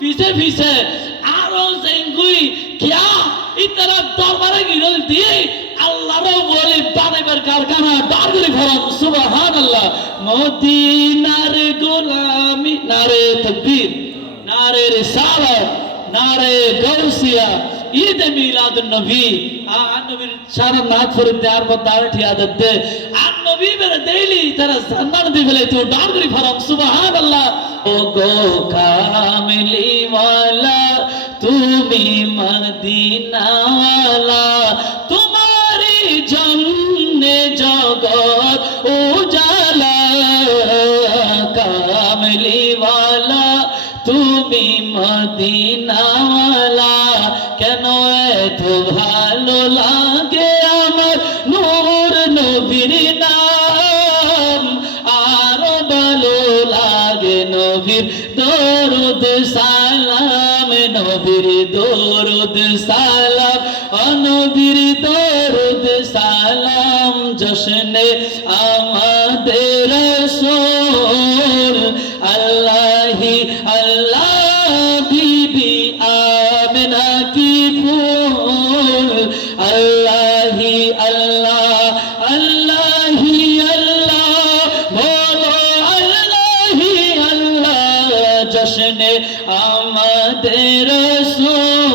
पीछे पीछे आरो जेंगुई क्या इतना दरबारे गिरल दिए अल्लाह रो बोले बाने बर कारखाना डागरी भरम सुबहान अल्लाह मदीनार गुलामी नारे तकबीर नारे रिसालत नारे गौसिया ईद मिलाद नबी नबीर सारा नाथ फर त्यार बतार ठिया दते नबी मेरे देली तेरा सन्मान दी भले तो डागरी भरम सुबहान अल्लाह ओ गो कामिली वाला তুমি মদিনাওয়ালা তোমারি জন্যে জগৎ উজালা কামলিওয়ালা তুমি মদিনাওয়ালা কেন এত ভালো লাগে আমার নূর নবীর নাম আরো ভালো লাগে নবীর দরুদ সালাম নবীর দরুদ সালাম নবীর দরুদ সালাম জশনে আমাদের রাসূল আল্লাহি আল্লাহ বিবি আমিনা কি ফুল আল্লাহি আল্লাহ আল্লাহি আল্লাহ বলো আল্লাহি আল্লাহ জশনে আমাদের রাসূল